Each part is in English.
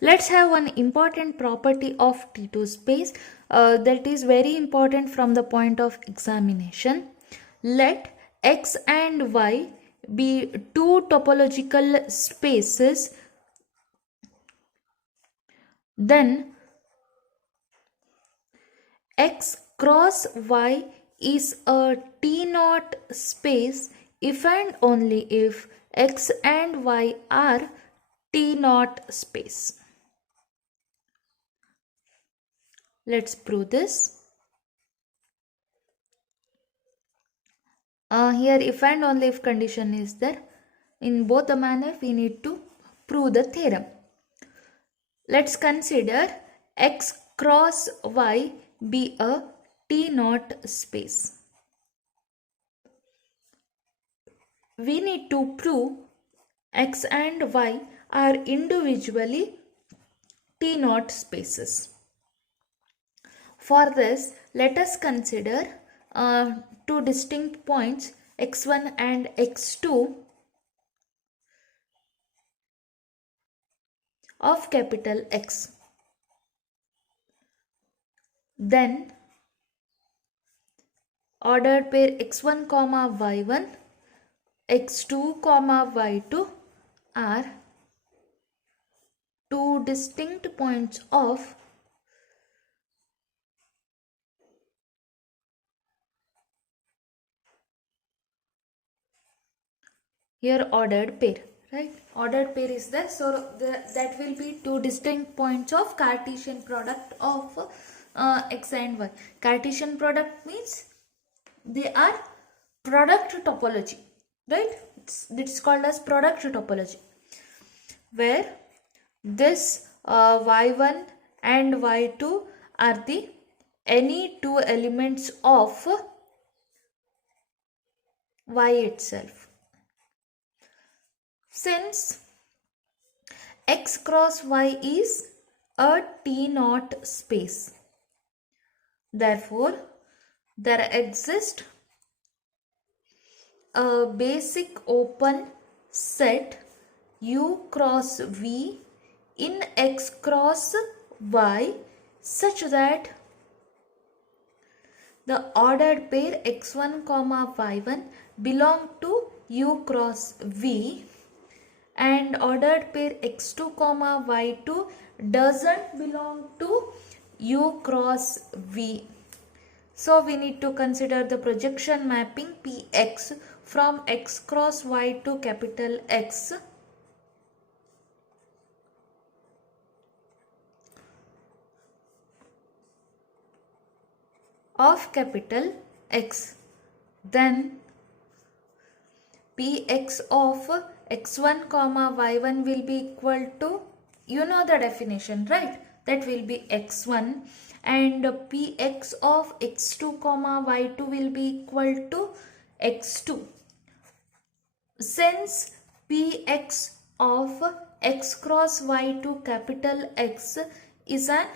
Let's have one important property of T2 space that is very important from the point of examination. Let X and Y be two topological spaces, then X cross Y is a T0 space if and only if X and Y are T0 space. Let's prove this. Here if and only if condition is there. In both the manner we need to prove the theorem. Let's consider X cross Y be a T0 space. We need to prove X and Y are individually T0 spaces. For this, let us consider two distinct points x1 and x2 of capital X. Then ordered pair x1 comma y1, x2 comma y2 are two distinct points of here ordered pair, right? Ordered pair is there, so that will be two distinct points of Cartesian product of x and y. Cartesian product means they are product topology, right? It's called as product topology, where this y1 and y2 are the any two elements of y itself. Since X cross Y is a T0 space, therefore there exists a basic open set U cross V in X cross Y such that the ordered pair x1 comma y1 belong to U cross V and ordered pair x2 comma y2 doesn't belong to U cross V. So we need to consider the projection mapping Px from X cross Y to capital X of capital X. Then Px of x1 comma y1 will be equal to, you know the definition, right? That will be x1, and Px of x2 comma y2 will be equal to x2. Since Px of x cross y to capital X is an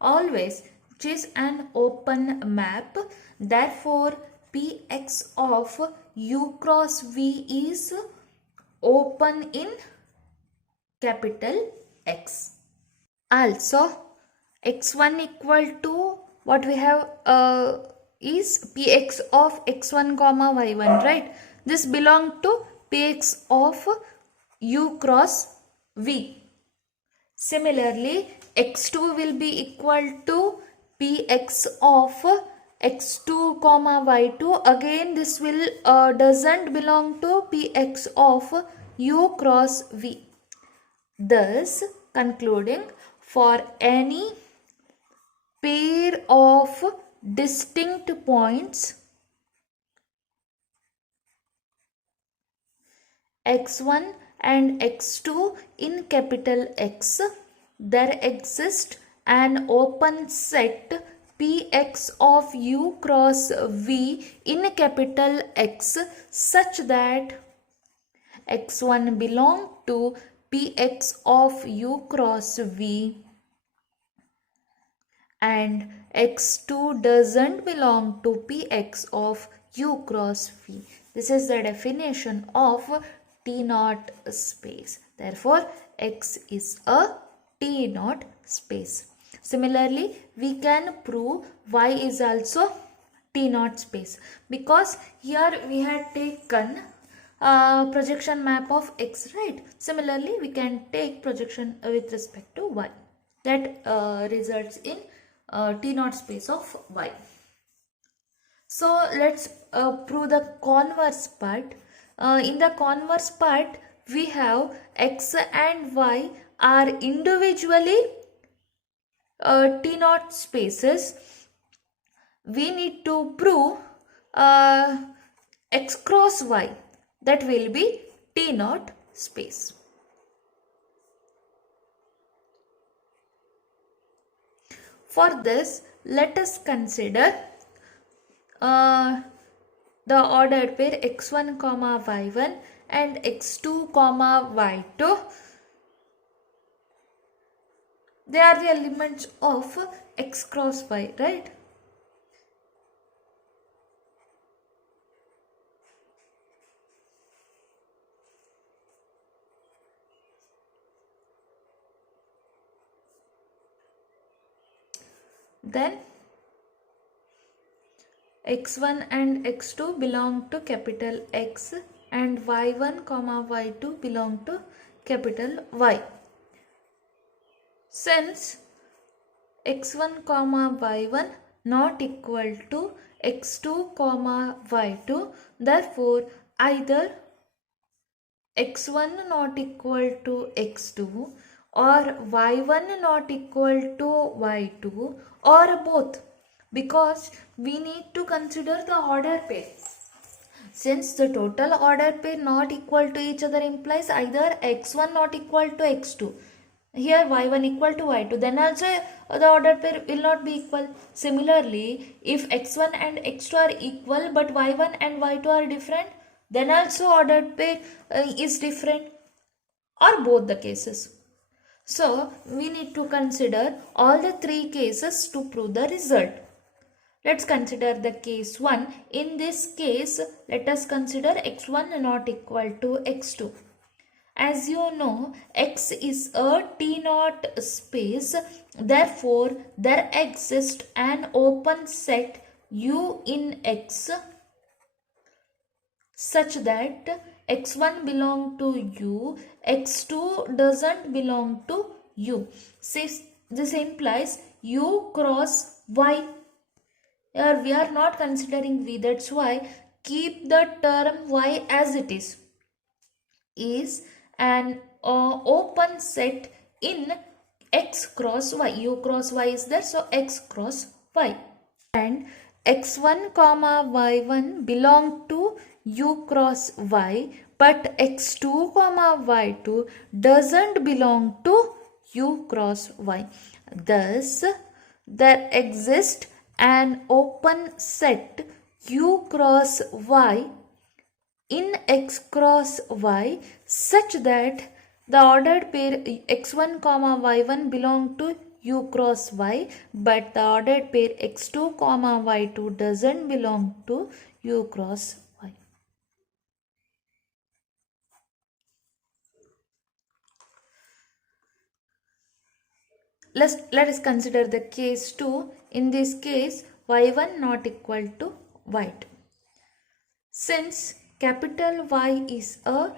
always, which is an open map, therefore Px of U cross V is open in capital X. Also x1 equal to what we have is Px of x1 comma y1, right? This belong to Px of U cross V. Similarly, x2 will be equal to Px of x2 comma y2. Again, this will doesn't belong to Px of U cross V. Thus, concluding, for any pair of distinct points x1 and x2 in capital X, there exists an open set Px of U cross V in capital X such that x1 belong to Px of U cross V and x2 doesn't belong to Px of U cross V. This is the definition of T0 space. Therefore, X is a T naught space. Similarly, we can prove y is also T naught space, because here we had taken projection map of x, right? Similarly, we can take projection with respect to y. That results in T naught space of y. So let's prove the converse part. In the converse part, we have x and y are individually T naught spaces. We need to prove x cross y, that will be T naught space. For this, let us consider the ordered pair x1 comma y1 and x2 comma y2. They are the elements of x cross y, right? Then x1 and x2 belong to capital X and y1 comma y2 belong to capital Y. Since x1 comma y1 not equal to x2 comma y2, therefore either x1 not equal to x2 or y1 not equal to y2 or both, because we need to consider the order pair. Since the total order pair not equal to each other implies either x1 not equal to x2, here y1 equal to y2, then also the order pair will not be equal. Similarly, if x1 and x2 are equal but y1 and y2 are different, then also ordered pair is different, or both the cases. So we need to consider all the three cases to prove the result. Let's consider the case 1. In this case, let us consider x1 not equal to x2. As you know, X is a T naught space, therefore there exists an open set U in X such that x1 belong to U, x2 doesn't belong to U. This implies U cross Y. Here we are not considering V, that's why keep the term Y as it is an open set in X cross Y. U cross Y is there, so X cross Y. And x1 comma y1 belong to U cross Y, but x2 comma y2 doesn't belong to U cross Y. Thus, there exists an open set U cross Y in X cross Y such that the ordered pair x1 comma y1 belong to U cross Y, but the ordered pair x2 comma y2 doesn't belong to U cross Y. Let us consider the case 2. In this case, y1 not equal to y2. Since capital Y is a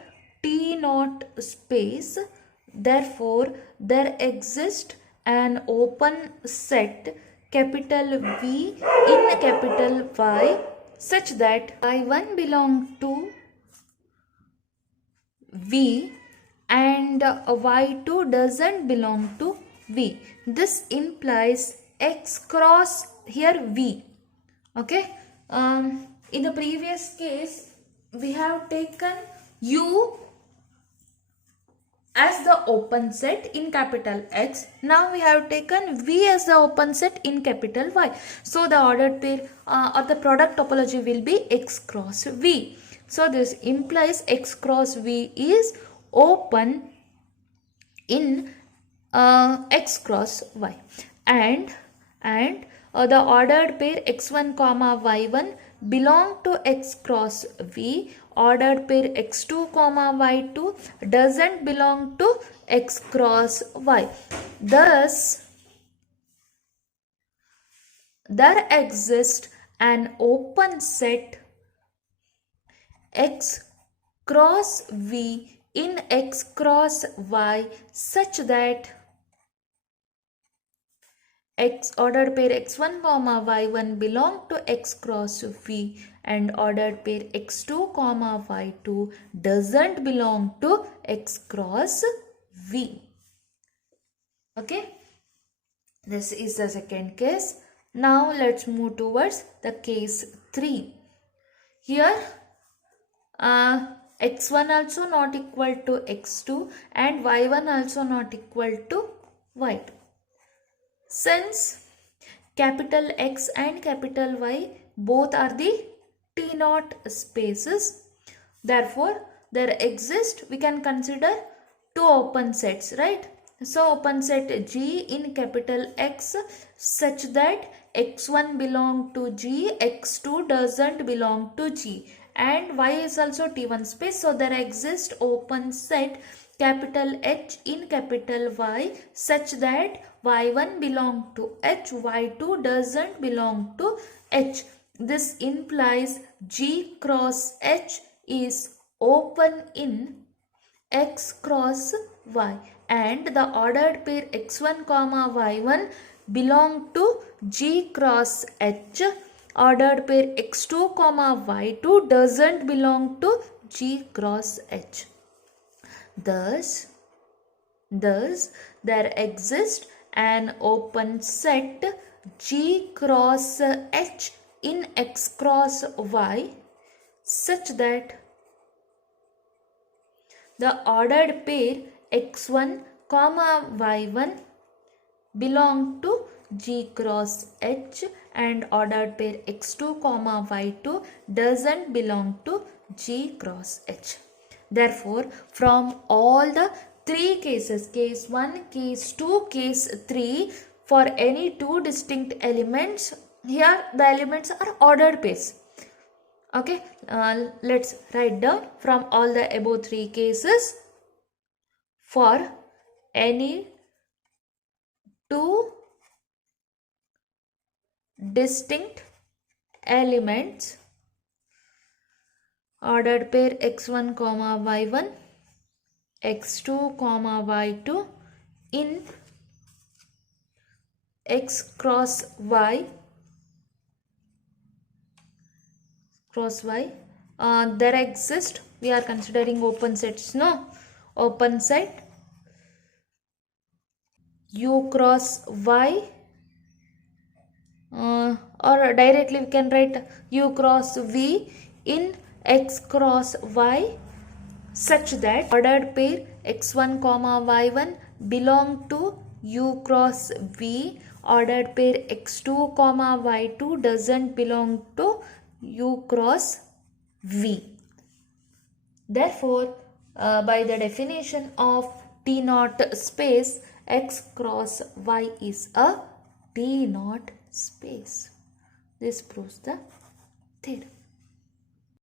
T naught space, therefore there exists an open set capital V in capital Y such that y1 belong to V and y2 doesn't belong to V. This implies X cross here V. Okay. In the previous case, we have taken U as the open set in capital X. Now we have taken V as the open set in capital Y. So the ordered pair or the product topology will be X cross V. So this implies X cross V is open in X cross Y, and the ordered pair x1 comma y1 belong to X cross V. Ordered pair x2 comma y2 doesn't belong to X cross Y. Thus, there exists an open set X cross V in X cross Y such that X ordered pair x1 comma y1 belong to X cross V and ordered pair x2 comma y2 doesn't belong to X cross V. Okay, this is the second case. Now let's move towards the case 3. Here x1 also not equal to x2 and y1 also not equal to y2. Since capital X and capital Y both are the T0 spaces, therefore there exist, we can consider two open sets, right? So open set G in capital X such that x1 belong to G, x2 doesn't belong to G, and Y is also T1 space, so there exists open set capital H in capital Y such that y1 belong to H, y2 doesn't belong to H. This implies G cross H is open in X cross Y and the ordered pair x1 comma y1 belong to G cross H. Ordered pair x2 comma y2 doesn't belong to G cross H. Thus there exists an open set G cross H in X cross Y such that the ordered pair x1 comma y1 belong to G cross H and ordered pair x2 comma y2 doesn't belong to G cross H. Therefore, from all the three cases, case 1, case 2, case 3, for any two distinct elements, here the elements are ordered pairs. Okay, let's write down from all the above three cases. For any two distinct elements, ordered pair x1 comma y1, x2 comma y2 in X cross Y there exist, we are considering open sets, no? Open set U cross Y or directly we can write U cross V in X cross Y such that ordered pair x1 comma y1 belong to U cross V, ordered pair x2 comma y2 doesn't belong to U cross V. Therefore, by the definition of T0 space, X cross Y is a T0 space. This proves the theorem.